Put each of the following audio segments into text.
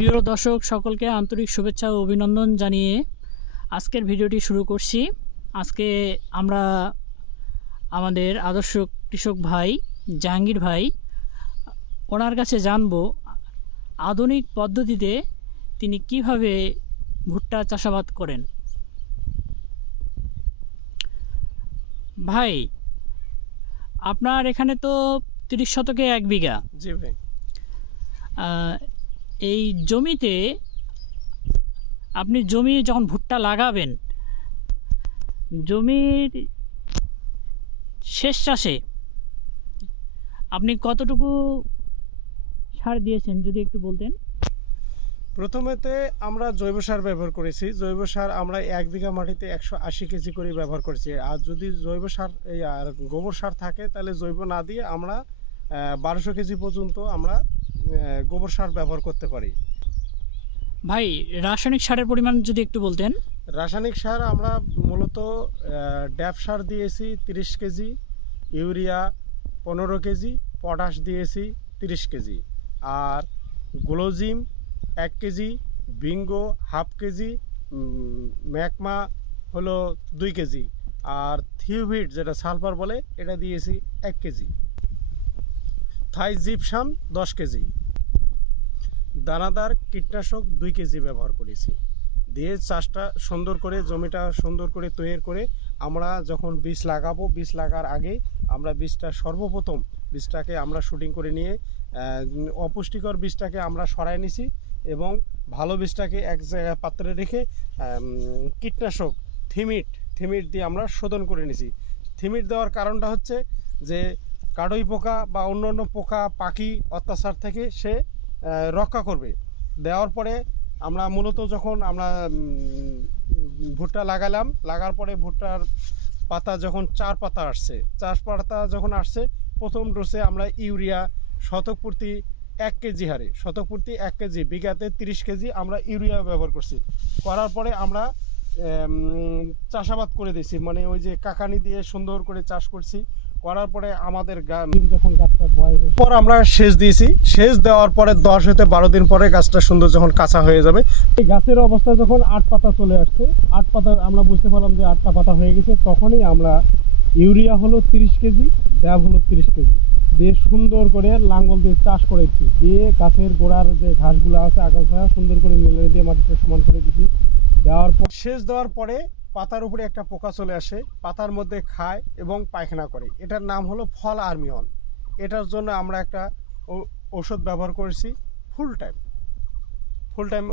প্রিয় দর্শক সকলকে আন্তরিক শুভেচ্ছা ও অভিনন্দন জানিয়ে আজকের ভিডিওটি শুরু করছি। আজকে আমরা আমাদের আদর্শ কৃষক ভাই জাহাঙ্গীর ভাই ওনার কাছে জানব আধুনিক পদ্ধতিতে তিনি কীভাবে ভুট্টা চাষাবাদ করেন। ভাই আপনার এখানে তো তিরিশ শতকে এক বিঘা। জি ভাই। এই জমিতে আপনি জমি যখন ভুট্টা লাগাবেন, জমির শেষ চাষে আপনি কতটুকু সার দিয়েছেন, যদি একটু বলতেন? প্রথমেতে আমরা জৈব সার ব্যবহার করেছি। জৈব সার আমরা এক বিঘা মাটিতে একশো আশি কেজি করে ব্যবহার করেছি। আর যদি জৈব সার আর গোবর সার থাকে, তাহলে জৈব না দিয়ে আমরা বারোশো কেজি পর্যন্ত আমরা গোবর সার ব্যবহার করতে পারি। ভাই রাসায়নিক সারের পরিমাণ যদি একটু বলতেন। রাসায়নিক সার আমরা মূলত ড্যাপ সার দিয়েছি তিরিশ কেজি ইউরিয়া পনেরো কেজি পটাশ দিয়েছি তিরিশ কেজি। আর গ্লোজিম এক কেজি বিঙ্গো হাফ কেজি ম্যাকমা হলো দুই কেজি। আর থিওভিট যেটা সালফার বলে এটা দিয়েছি এক কেজি। থাই জিপসাম দশ কেজি। দানাদার কীটনাশক দুই কেজি ব্যবহার করেছি। দিয়ে চাষটা সুন্দর করে, জমিটা সুন্দর করে তৈরি করে আমরা যখন বীজ লাগাবো, বীজ লাগার আগে আমরা বীজটা সর্বপ্রথম বীজটাকে আমরা শুটিং করে নিয়ে অপুষ্টিকর বীজটাকে আমরা সরাই নিছি এবং ভালো বীজটাকে এক জায়গায় পাত্রে রেখে কীটনাশক, থিমিট থিমিট দিয়ে আমরা শোধন করে নিছি। থিমিট দেওয়ার কারণটা হচ্ছে যে, কাডই পোকা বা অন্য অন্য পোকা, পাখি অত্যাচার থেকে সে রক্ষা করবে। দেওয়ার পরে আমরা মূলত যখন আমরা ভুট্টা লাগালাম, লাগার পরে ভুট্টার পাতা যখন চার পাতা আসছে, চার পাতা যখন আসছে, প্রথম ডোসে আমরা ইউরিয়া, শতক প্রতি এক কেজি হারে, শতক প্রতি এক কেজি, বিঘাতে তিরিশ কেজি আমরা ইউরিয়া ব্যবহার করছি। করার পরে আমরা চাষাবাদ করে দিয়েছি। মানে ওই যে কাকানি দিয়ে সুন্দর করে চাষ করছি। করার পরে আমাদের যখন গাছটা বয়স পর আমরা সেচ দিয়েছি। সেচ দেওয়ার পরে দশ হতে বারো দিন পরে গাছটা সুন্দর যখন কাঁচা হয়ে যাবে। এই গাছের অবস্থা যখন আট পাতা চলে আসছে আট পাতা আমরা বুঝতে পারলাম যে আটটা পাতা হয়ে গেছে। তখনই আমরা ইউরিয়া হলো তিরিশ কেজি ড্যাব হলো তিরিশ কেজি। দিয়ে সুন্দর করে লাঙ্গল দিয়ে চাষ করেছি। দিয়ে গাছের গোড়ার যে ঘাসগুলো আছে আগাছা সুন্দর করে মিলিয়ে দিয়ে মাটিটা সমান করে দিচ্ছি দেওয়ার পর সেচ দেওয়ার পরে পাতার উপরে একটা পোকা চলে আসে, পাতার মধ্যে খায় এবং পায়খানা করে। এটার নাম হলো ফল আর্মিয়ন এটার জন্য আমরা একটা ঔষধ ব্যবহার করেছি, full time. Full time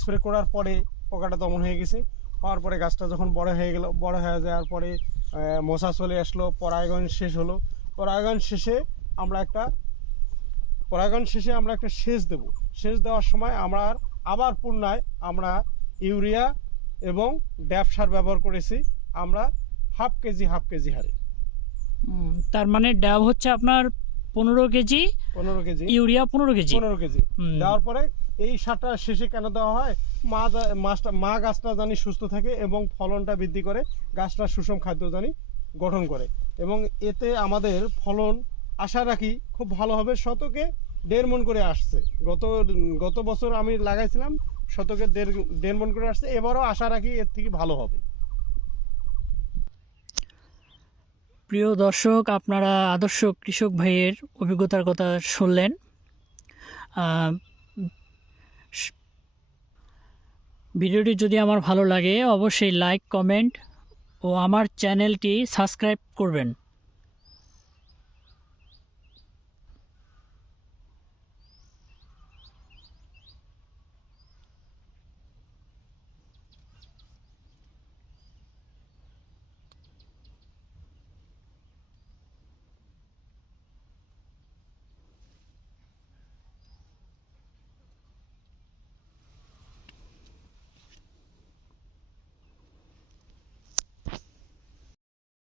spray করার পরে পোকাটা দমন হয়ে গেছে। হওয়ার পরে গাছটা যখন বড় হয়ে গেল, বড় হয়ে যাওয়ার পরে মশা চলে আসলো, পরাগায়ন শেষ হলো। পরাগায়ন শেষে আমরা একটা, পরাগায়ন শেষে আমরা একটা সেচ দেব। সেচ দেওয়ার সময় আমরা আবার পুনরায় আমরা ইউরিয়া এবং ড্যাপ সার ব্যবহার করেছি আমরা হাফ কেজি হাফ কেজি হারে। তার মানে ডাব হচ্ছে আপনার পনেরো কেজি পনেরো কেজি। ইউরিয়া পনেরো কেজি। পনেরো কেজি। দেওয়ার পরে এই সারটা শেষে কেন দেওয়া হয়? মা মাছটা মা গাছটা জানি সুস্থ থাকে এবং ফলনটা বৃদ্ধি করে গাছটা সুষম খাদ্য জানি গঠন করে। এবং এতে আমাদের ফলন আশা রাখি খুব ভালো হবে। শতকে দেড় মন করে আসছে। গত গত বছর আমি লাগাইছিলাম শতকে দেড় দেড় মন করে আসছে, এবারও আশা রাখি এর থেকে ভালো হবে। প্রিয় দর্শক, আপনারা আদর্শ কৃষক ভাইয়ের অভিজ্ঞতার কথা শুনলেন। ভিডিওটি যদি আমার ভালো লাগে, অবশ্যই লাইক, কমেন্ট ও আমার চ্যানেলটি সাবস্ক্রাইব করবেন।